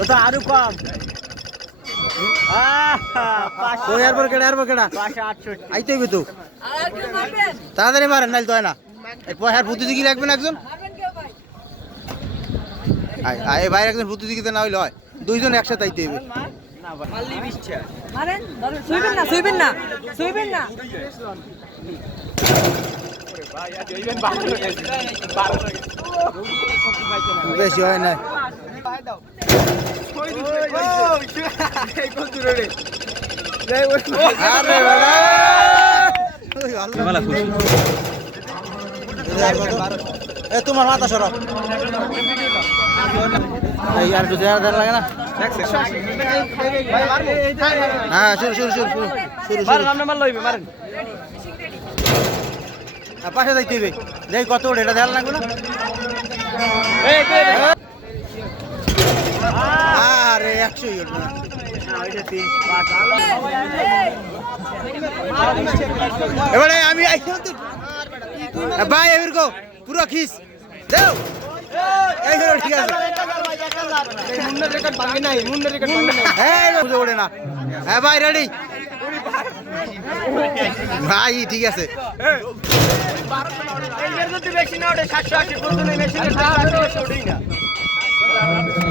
ও তো আরো কম তো এরপর কেডা আইতে হইবে তো তাড়াতাড়ি মারেন নাইলে তো হয় না পয়সার প্রতিযোগী লাগবে না একজন আয় বাইরে একজন প্রতিযোগিতা না হইলে হয় দুইজন একসাথে আইতে হইবে বেশি হয় না তোমার মাথা সরব আর একটু দেওয়া লাগে না হ্যাঁ শুরু পাশে যাইতে হইবে যাই কত ওটা এটা দেওয়া লাগবে না আরে 100 এবারে আমি ভাই এবার গো পুরো খিস দাও এই ধরো ঠিক আছে মুন্নার রেকর্ড ভাঙে নাই হ্যাঁ বুঝে ওঠে না হ্যাঁ ভাই রেডি ভাই ঠিক আছে এই যদি বেশি না ওঠে 780 পর্যন্ত মেশিনের 780 ওঠেই না